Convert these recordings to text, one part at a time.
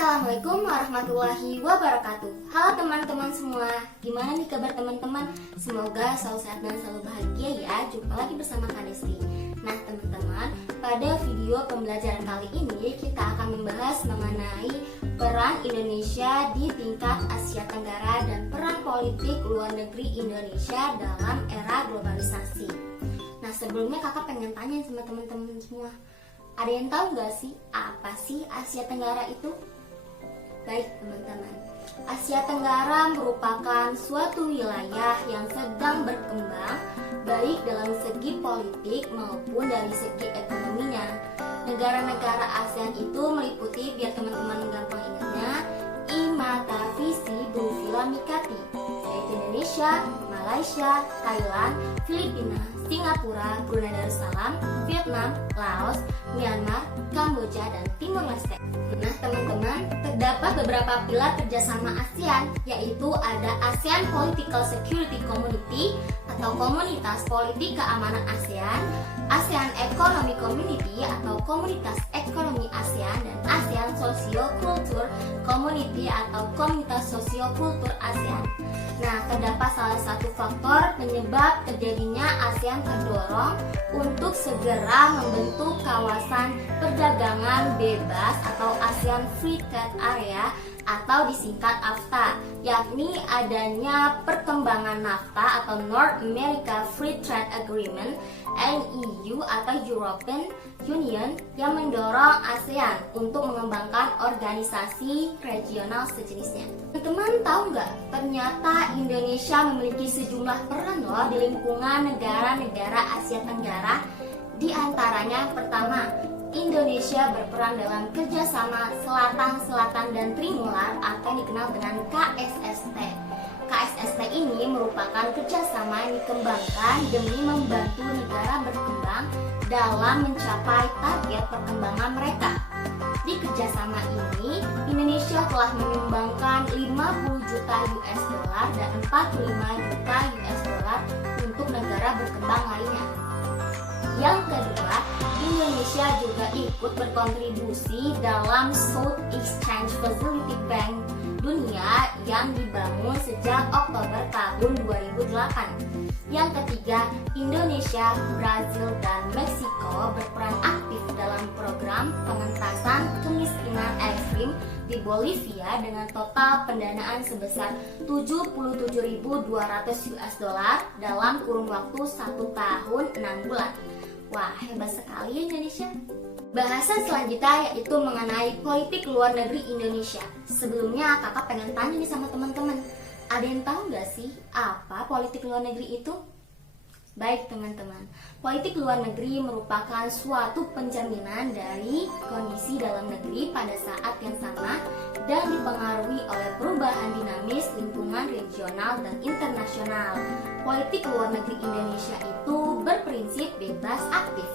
Assalamualaikum warahmatullahi wabarakatuh. Halo teman-teman semua, gimana nih kabar teman-teman? Semoga selalu sehat dan selalu bahagia ya. Jumpa lagi bersama Kak Desti. Nah teman-teman, pada video pembelajaran kali ini kita akan membahas mengenai peran Indonesia di tingkat Asia Tenggara dan peran politik luar negeri Indonesia dalam era globalisasi. Nah sebelumnya kakak pengen tanya sama teman-teman semua, ada yang tahu nggak sih apa sih Asia Tenggara itu? Baik teman-teman, Asia Tenggara merupakan suatu wilayah yang sedang berkembang baik dalam segi politik maupun dari segi ekonominya. Negara-negara ASEAN itu meliputi, biar teman-teman gampang ingatnya, Imata Visi Bufila Mikati, yaitu Indonesia, Malaysia, Thailand, Filipina, Singapura, Brunei Darussalam, Vietnam, Laos, Myanmar, Kamboja, dan Timor Leste. Nah teman-teman, terdapat beberapa pilar kerjasama ASEAN, yaitu ada ASEAN Political Security Community atau Komunitas Politik Keamanan ASEAN, ASEAN Economic Community atau Komunitas Ekonomi ASEAN, dan ASEAN Socio-Culture Community atau Komunitas Sosio-Kultur ASEAN. Nah, terdapat salah satu faktor penyebab terjadinya ASEAN terdorong untuk segera membentuk kawasan perdagangan bebas atau ASEAN Free Trade Area atau disingkat AFTA, yakni adanya perkembangan NAFTA atau North America Free Trade Agreement (NEU) atau European Union yang mendorong ASEAN untuk mengembangkan organisasi regional sejenisnya. Teman-teman tahu nggak? Ternyata Indonesia memiliki sejumlah peran loh di lingkungan negara-negara Asia Tenggara. Di antaranya pertama, Indonesia berperan dalam kerjasama Selatan-Selatan dan Trimular atau yang dikenal dengan KSST. KSST ini merupakan kerjasama yang dikembangkan demi membantu negara berkembang dalam mencapai target perkembangan mereka. Di kerjasama ini, Indonesia telah menyumbangkan 50 juta US dollar dan 45 juta US dollar untuk negara berkembang lainnya. Yang kedua, Indonesia juga ikut berkontribusi dalam South Exchange Facility Bank Dunia yang dibangun sejak Oktober tahun 2008. Yang ketiga, Indonesia, Brazil, dan Meksiko berperan aktif dalam program pengentasan kemiskinan ekstrim di Bolivia dengan total pendanaan sebesar 77.200 US dollar dalam kurun waktu 1 tahun 6 bulan. Wah, hebat sekali ya Indonesia. Bahasan selanjutnya yaitu mengenai politik luar negeri Indonesia. Sebelumnya kakak pengen tanya nih sama teman-teman, ada yang tahu nggak sih apa politik luar negeri itu? Baik teman-teman, politik luar negeri merupakan suatu pencerminan dari kondisi dalam negeri pada saat yang sama dan dipengaruhi oleh perubahan dinamis lingkungan regional dan internasional. Politik luar negeri Indonesia itu berprinsip bebas aktif.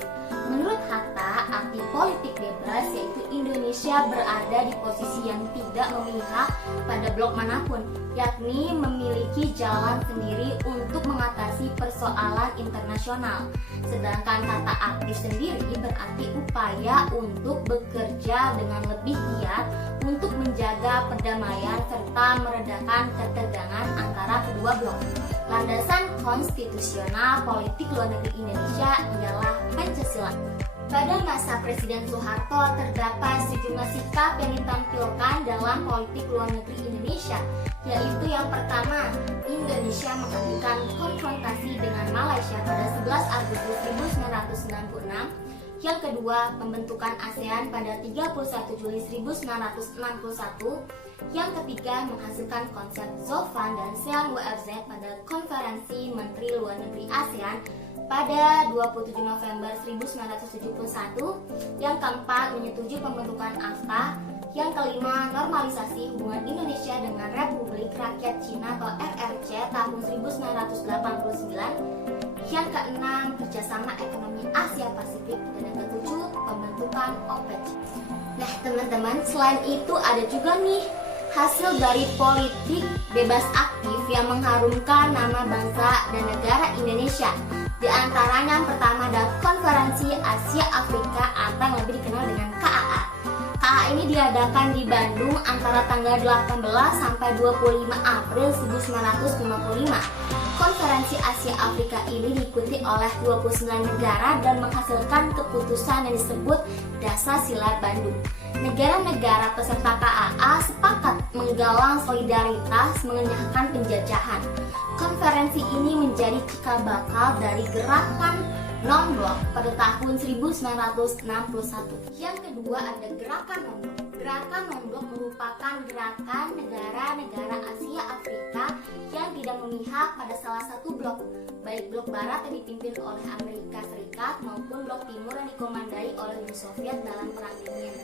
Menurut Hatta, arti politik bebas yaitu Indonesia berada di posisi yang tidak memihak pada blok manapun, yakni memiliki jalan sendiri untuk mengatasi persoalan internasional. Sedangkan kata aktif sendiri berarti upaya untuk bekerja dengan lebih giat untuk menjaga perdamaian serta meredakan ketegangan antara kedua blok. Landasan konstitusional politik luar negeri Indonesia ialah Pancasila. Pada masa Presiden Soeharto terdapat sejumlah sikap yang ditampilkan dalam politik luar negeri Indonesia, yaitu yang pertama, Indonesia mengajukan konfrontasi dengan Malaysia pada 11 Agustus 1966. Yang kedua, pembentukan ASEAN pada 31 Juli 1961. Yang ketiga, menghasilkan konsep Zovan dan Sean WFZ pada Konferensi Menteri Luar Negeri ASEAN pada 27 November 1971. Yang keempat, menyetujui pembentukan AFTA. Yang kelima, normalisasi hubungan Indonesia dengan Republik Rakyat Cina atau RRC tahun 1989. Yang keenam, kerjasama ekonomi Asia Pasifik. Dan yang ketujuh, pembentukan OPEC. Nah teman-teman, selain itu ada juga nih hasil dari politik bebas aktif yang mengharumkan nama bangsa dan negara Indonesia. Di antaranya yang pertama adalah Konferensi Asia Afrika atau yang lebih dikenal dengan KAA. KAA KKA ini diadakan di Bandung antara tanggal 18 sampai 25 April 1955. Konferensi Asia Afrika ini diikuti oleh 29 negara dan menghasilkan keputusan yang disebut Dasar Sila Bandung. Negara-negara peserta KKA sepakat menggalang solidaritas mengenyahkan penjajahan. Konferensi ini menjadi cikal bakal dari gerakan non-blok pada tahun 1961. Yang kedua ada gerakan non-blok. Gerakan non-blok merupakan gerakan negara-negara Asia Afrika yang tidak memihak pada salah satu blok, baik blok barat yang dipimpin oleh Amerika Serikat maupun blok timur yang dikomandai oleh Uni Soviet dalam Perang Dingin.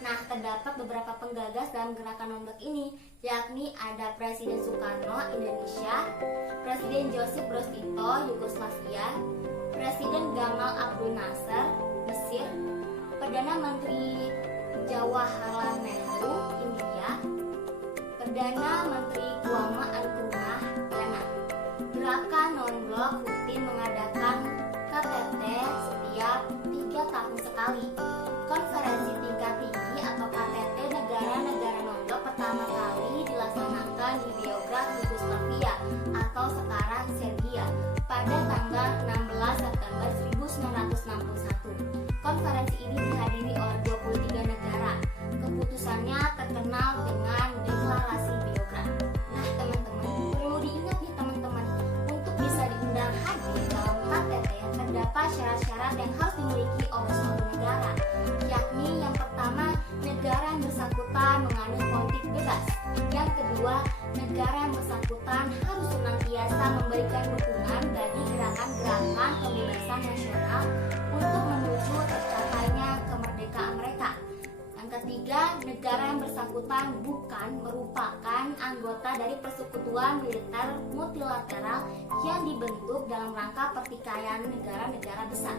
Nah, terdapat beberapa penggagas dalam gerakan non-blok ini, yakni ada Presiden Soekarno, Indonesia, Presiden Josip Broz Tito, Yugoslavia, Presiden Gamal Abdul Nasser, Mesir, Perdana Menteri Jawaharlal Nehru, India, Perdana Menteri Kwame Nkrumah, Ghana. Gerakan non-blok rutin mengadakan KTT setiap 3 tahun sekali. Konferensi tingkat tinggi atau KTT negara-negara non-blok pertama kali dilaksanakan di Beograd, Yugoslavia atau sekarang Serbia pada tanggal 16 September 1961. Konferensi ini dihadiri oleh 23 negara. Keputusannya terkenal dengan Deklarasi Beograd. Nah, teman-teman, perlu diingat nih teman-teman, untuk bisa diundang hadir dalam KTT terdapat syarat-syarat yang harus dimiliki oleh suatu negara, yakni yang pertama, negara yang bersangkutan menganut politik bebas. Yang kedua, negara yang bersangkutan harus senantiasa memberikan dukungan bagi gerakan-gerakan pembebasan nasional untuk menuju tercapainya kemerdekaan mereka. Yang ketiga, negara yang bersangkutan bukan merupakan anggota dari persekutuan militer multilateral yang dibentuk dalam rangka pertikaian negara-negara besar.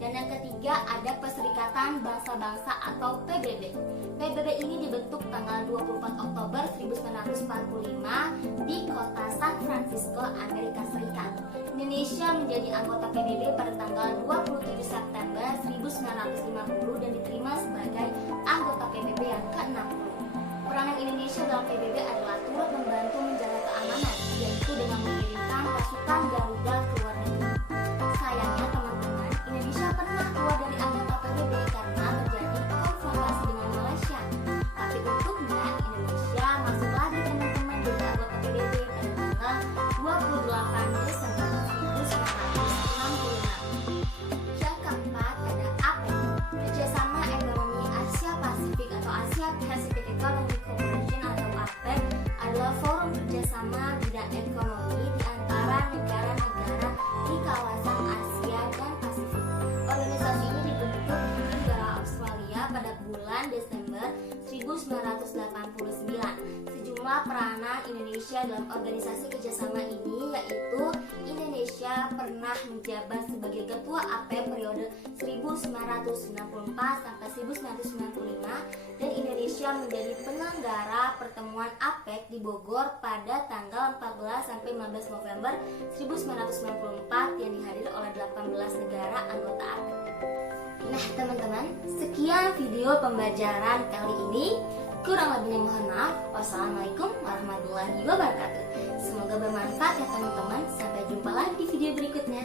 Dan yang ketiga ada Perserikatan Bangsa-Bangsa atau PBB. PBB ini dibentuk tanggal 24 Oktober 1945 di kota San Francisco, Amerika Serikat. Indonesia menjadi anggota PBB pada tanggal 27 September 1950 dan diterima sebagai anggota PBB yang ke-60. Peranan Indonesia dalam PBB adalah turut membantu menjaga keamanan, yaitu dengan mengirimkan pasukan Garuda ke luar negeri. Sayangnya teman-teman, Indonesia pernah keluar dari anggota PBB karena terjadi konfrontasi dengan Malaysia. Tapi untungnya Indonesia masuk lagi teman-teman jadi anggota PBB pada tanggal 28 Desember 1966. Yang keempat ada APEC, Kerjasama Ekonomi Asia Pasifik atau Asia Pacific Economic Cooperation atau APEC adalah forum kerjasama bidang ekonomi di antara negara-negara di kawasan Asia dan Pasifik. Organisasi ini dibentuk di negara Australia pada bulan Desember 1989. Sejumlah peranan Indonesia dalam organisasi kerjasama ini yaitu Indonesia pernah menjabat sebagai Ketua APEC periode 1994 sampai 1995 dan Indonesia menjadi penyelenggara pertemuan APEC di Bogor pada tanggal 14 sampai 15 November 1994 yang dihadiri oleh 18 negara anggota APEC. Nah teman-teman, sekian video pembelajaran kali ini. Kurang lebihnya mohon maaf. Wassalamualaikum warahmatullahi wabarakatuh. Semoga bermanfaat ya teman-teman. Sampai jumpa lagi di video berikutnya.